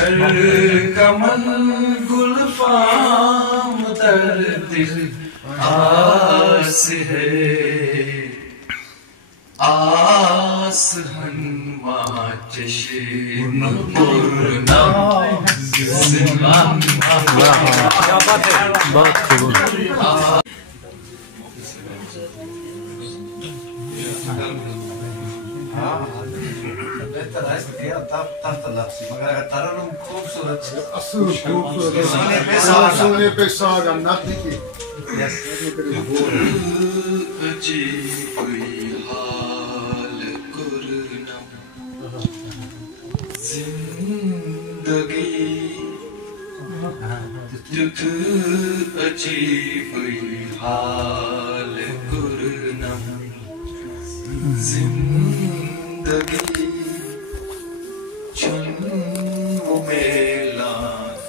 हर कमल गुल फाम दर दिल आस है, आस हनुमा चश्म पूर्णम। बहुत खूब। मगर तरल खूबसूरत सोने पे सागा नाती की अजीब हाल कुरनम जिंदगी दुख अजीब हाल कुरनम जिंदगी चुन्मु मेला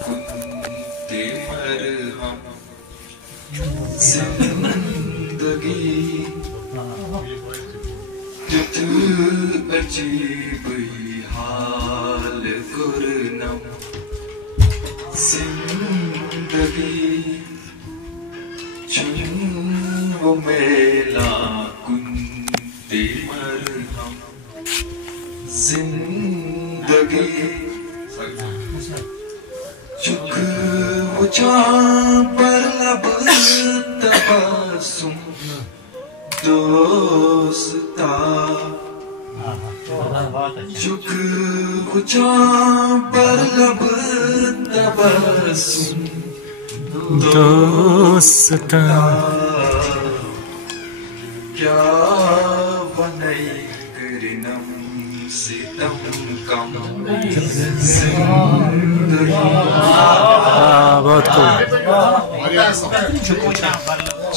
कुंते मरहम जिंदगी दुख अजीब हाल कुरनम जिंदगी चुन्मु मेला कुंते मरहम जिंदगी चुक बुझा पर लब तबस्सुम दोस्ता चुक बुझा पर लब तबस्सुम दोस्ता क्या बनई करनम सितम कम बहुत खूब।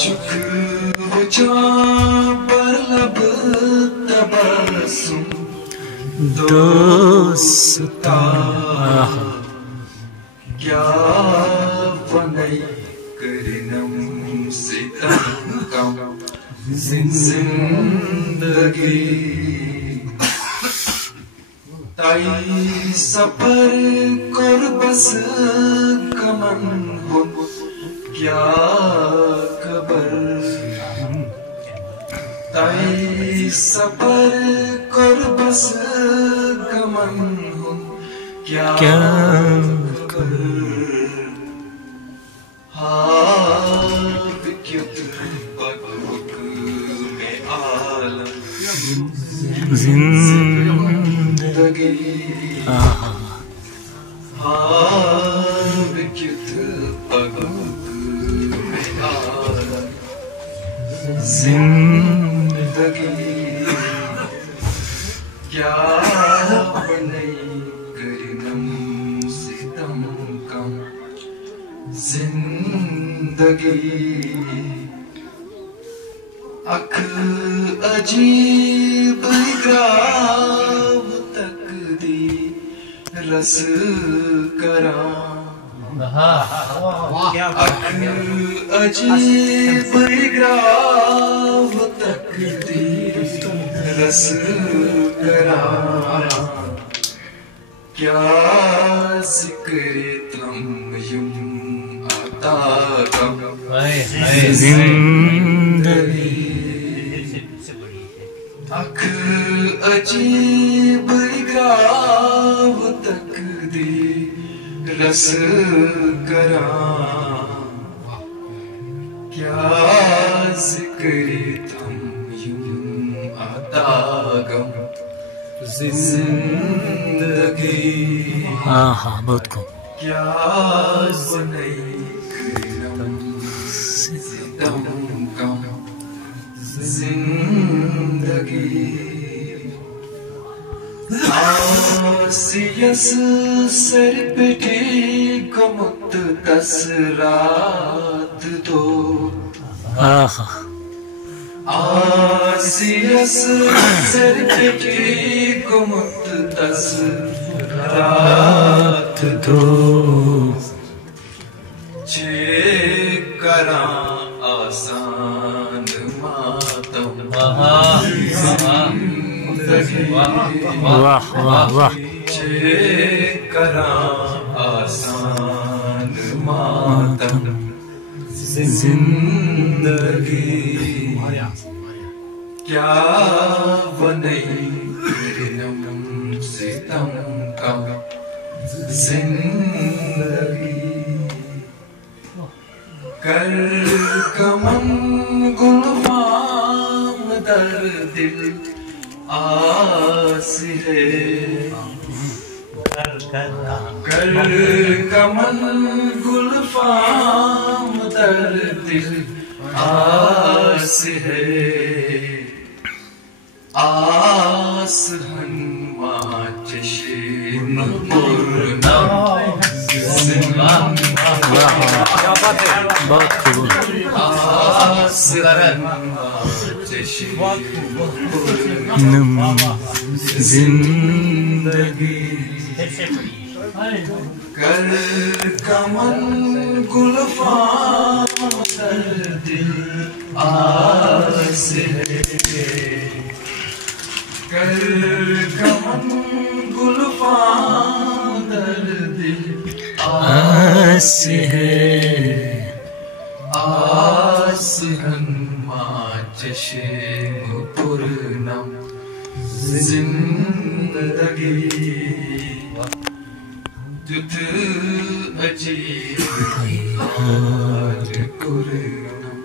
चुक बुझा पर लब तबस्सुम दोस्ता क्या बनई करनम सितम कम जिंदगी ताई सफर कर बस कमन हो क्या खबर ताई सफर कर बस कमन हो क्या खबर विद्युत बगबग में आलम जिंदगी विद्युत बगबग में आलम जिंदगी क्या बनई करनम सितम कम जिंदगी अख अजीब ग्राव तकदीर रस करा अख अजीब ग्राव तकदीर रस करा क्या जिक्र तम युम आता कम जिंदगी अख अजीब ग्राव तकदीर रस करा क्या जिक्र तम युम आता गम जिंदगी हाँ बहुत खूब। क्या बनई करनम सितम कम जिंदगी आसियस सर पे ठीक मुक्त तसरात दो आसियस सर पे ठीक मुक्त तसरात दो छे करा आसान मातम वाह वाह वाह। छे करा मातम जिंदगी क्या बने सितम का जिंदगी कर कमन गुलफाम दर दिल आस है कर कमन गुलफाम दर दिल आस है आस हनुमा चश्म पूर्णा बहुत खूब आस हनुमा चश्म जिंदगी कर कमन गुलफाम दर दिल आस है कर कमन गुलफाम दर दिल आस है आस हनुमा चश्म पूर्णम जिंदगी जुत अजीब हाल कुर्नम